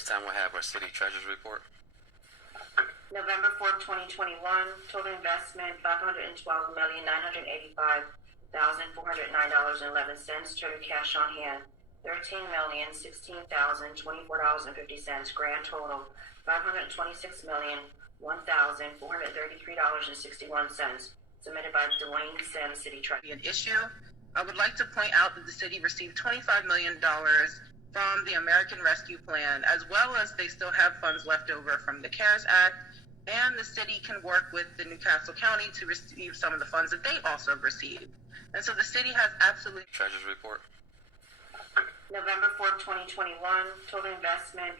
This time we'll have our city treasurer's report. November 4th, 2021, total investment $512,985,409.11. Total cash on hand $13,016,024.50. Grand total $526,001,433.61. Submitted by Dwayne Sims, City Treasurer. An issue. I would like to point out that the city received $25 million from the American Rescue Plan, as well as they still have funds left over from the CARES Act, and the city can work with the Newcastle County to receive some of the funds that they also received. And so the city has absolutely... Treasurer's report. November 4th, 2021, total investment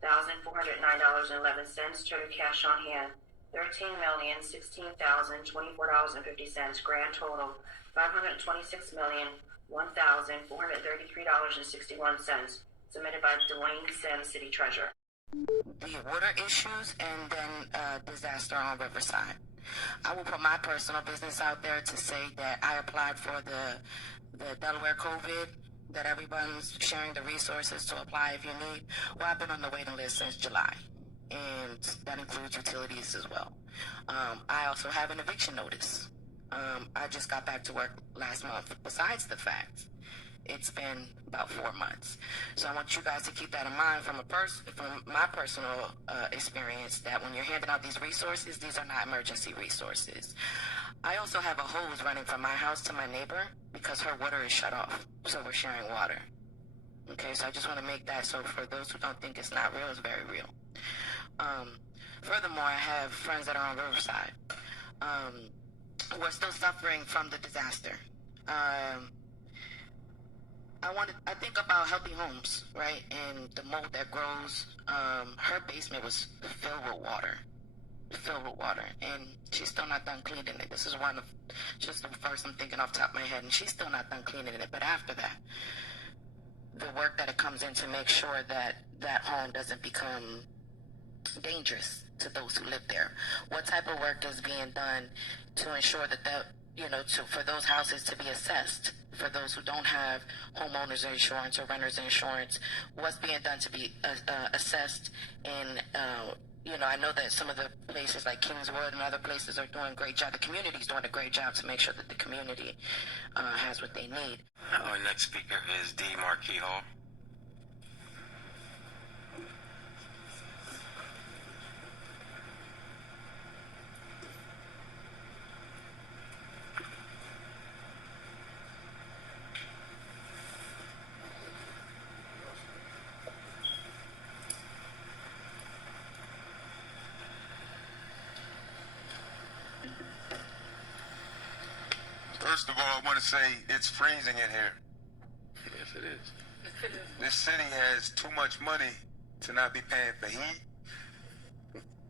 $512,985,409.11. Total cash on hand $13,016,024.50. Grand total $526,001,433.61. Submitted by Dwayne Sims, City Treasurer. The water issues and then disaster on Riverside. I will put my personal business out there to say that I applied for the Delaware COVID, that everyone's sharing the resources to apply if you need. Well, I've been on the waiting list since July, and that includes utilities as well. I also have an eviction notice. I just got back to work last month. Besides the fact, it's been about 4 months. So I want you guys to keep that in mind from my personal experience, that when you're handing out these resources, these are not emergency resources. I also have a hose running from my house to my neighbor because her water is shut off. So we're sharing water. Okay, so I just want to make that so for those who don't think it's not real, it's very real. Furthermore, I have friends that are on Riverside who are still suffering from the disaster. I think about Healthy Homes, right? And the mold that grows. Her basement was filled with water, and she's still not done cleaning it. This is just the first I'm thinking off the top of my head, and she's still not done cleaning it. But after that, the work that it comes in to make sure that that home doesn't become dangerous to those who live there. What type of work is being done to ensure that for those houses to be assessed, for those who don't have homeowners insurance or renters insurance, what's being done to be assessed? And I know that some of the places like Kingswood and other places are doing a great job. The community's doing a great job to make sure that the community has what they need. Our next speaker is D. Marque Hall. First of all, I want to say it's freezing in here. Yes, it is. This city has too much money to not be paying for heat.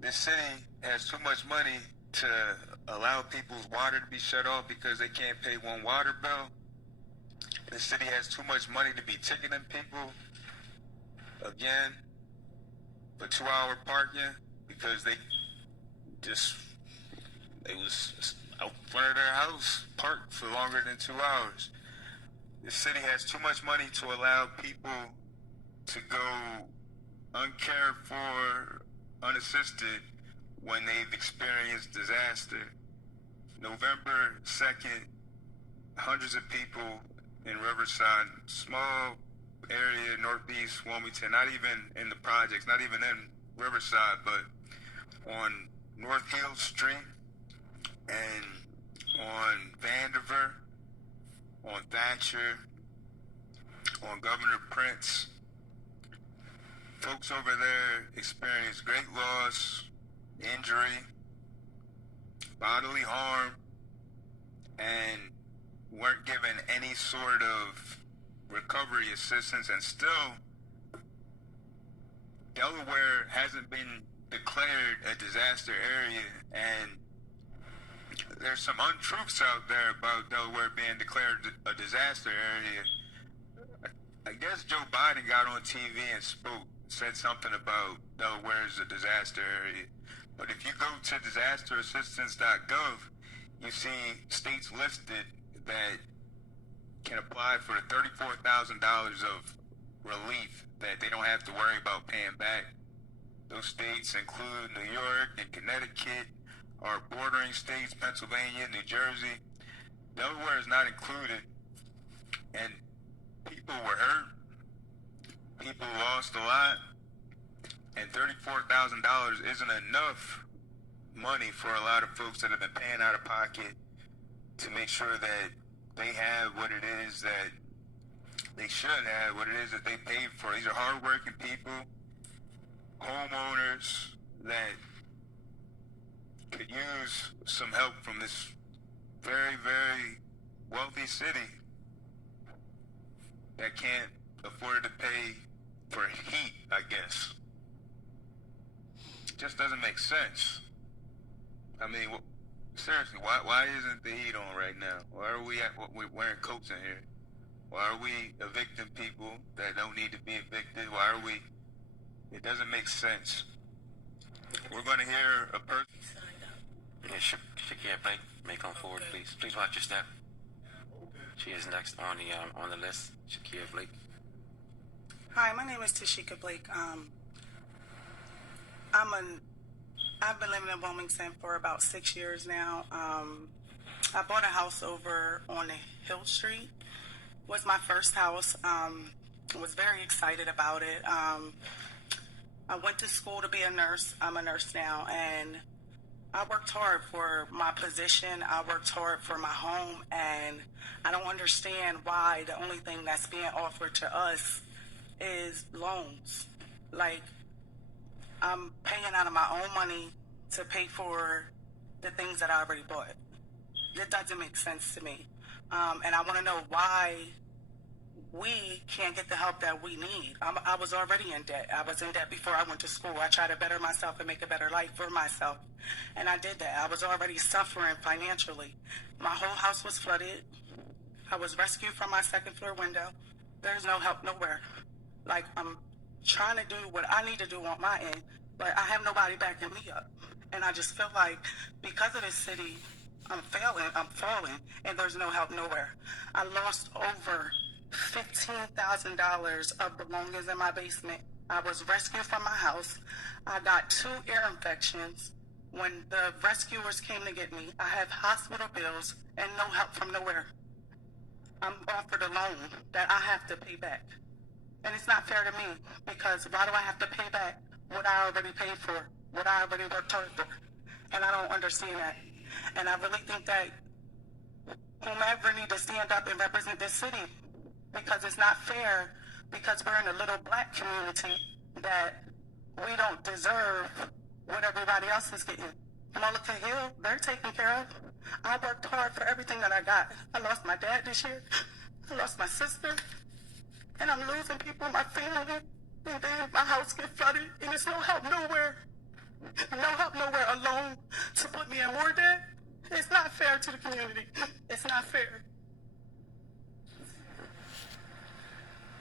This city has too much money to allow people's water to be shut off because they can't pay one water bill. This city has too much money to be ticketing people again for 2-hour parking because they was out front of their house parked for longer than 2 hours. This city has too much money to allow people to go uncared for, unassisted when they've experienced disaster. November 2nd, hundreds of people in Riverside, small area, northeast Wilmington, not even in the projects, not even in Riverside, but on North Hill Street and on Vandiver, on Thatcher, on Governor Prince. Folks over there experienced great loss, injury, bodily harm, and weren't given any sort of recovery assistance, and still Delaware hasn't been declared a disaster area, and there's some untruths out there about Delaware being declared a disaster area. I guess Joe Biden got on TV and said something about Delaware is a disaster area. But if you go to disasterassistance.gov, you see states listed that can apply for $34,000 of relief that they don't have to worry about paying back. Those states include New York and Connecticut, our bordering states, Pennsylvania, New Jersey. Delaware is not included, and people were hurt. People lost a lot, and $34,000 isn't enough money for a lot of folks that have been paying out of pocket to make sure that they have what it is that they should have, what it is that they paid for. These are hardworking people, homeowners that could use some help from this very, very wealthy city that can't afford to pay for heat, I guess. It just doesn't make sense. I mean, seriously, why isn't the heat on right now? Why are we're wearing coats in here? Why are we evicting people that don't need to be evicted? Why are we? It doesn't make sense. We're going to hear a person. Yeah, Shekia Blake, may come forward, please. Please watch your step. She is next on the list. Shekia Blake. Hi, my name is Tashika Blake. I've been living in Wilmington for about 6 years now. I bought a house over on Hill Street. It was my first house. Was very excited about it. I went to school to be a nurse. I'm a nurse now, and I worked hard for my position. I worked hard for my home, and I don't understand why the only thing that's being offered to us is loans. Like, I'm paying out of my own money to pay for the things that I already bought. It doesn't make sense to me. And I want to know why we can't get the help that we need. I was already in debt. I was in debt before I went to school. I tried to better myself and make a better life for myself. And I did that. I was already suffering financially. My whole house was flooded. I was rescued from my second floor window. There's no help nowhere. Like, I'm trying to do what I need to do on my end, but I have nobody backing me up. And I just feel like because of this city, I'm falling, and there's no help nowhere. I lost over $15,000 of belongings in my basement. I was rescued from my house. I got 2 ear infections. When the rescuers came to get me, I have hospital bills and no help from nowhere. I'm offered a loan that I have to pay back. And it's not fair to me, because why do I have to pay back what I already paid for, what I already worked hard for? And I don't understand that. And I really think that whomever need to stand up and represent this city, because it's not fair, because we're in a little black community, that we don't deserve what everybody else is getting. Marque Hill, they're taken care of. I worked hard for everything that I got. I lost my dad this year. I lost my sister. And I'm losing people in my family. And then my house gets flooded, and there's no help nowhere. No help nowhere, a loan to put me in more debt. It's not fair to the community. It's not fair.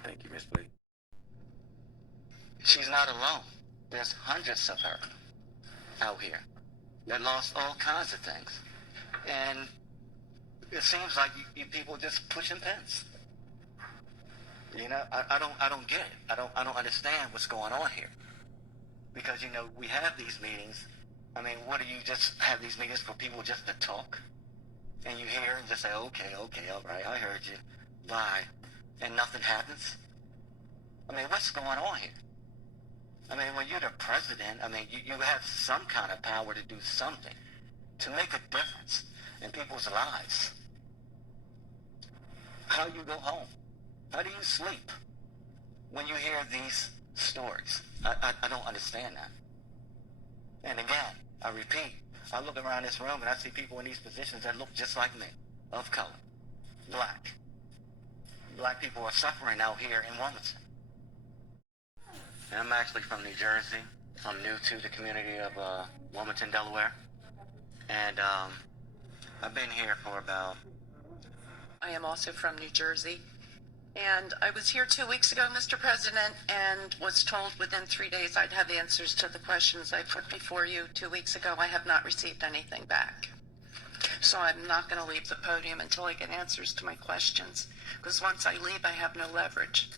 Thank you, Ms. Blake. She's not alone. There's hundreds of her out here that lost all kinds of things. And it seems like you people just pushing pins. You know, I don't get it. I don't understand what's going on here. Because, you know, we have these meetings. I mean, what do you just have these meetings for people just to talk? And you hear and just say, okay, all right, I heard you. Bye. And nothing happens? I mean, what's going on here? I mean, when you're the president, I mean, you have some kind of power to do something, to make a difference in people's lives. How you go home? How do you sleep when you hear these stories? I don't understand that. And again, I repeat, I look around this room and I see people in these positions that look just like me, of color, black. Black people are suffering out here in Wilmington. And I'm actually from New Jersey. I'm new to the community of Wilmington, Delaware. And I've been here for about... I am also from New Jersey. And I was here 2 weeks ago, Mr. President, and was told within 3 days I'd have answers to the questions I put before you 2 weeks ago. I have not received anything back. So I'm not going to leave the podium until I get answers to my questions, because once I leave, I have no leverage.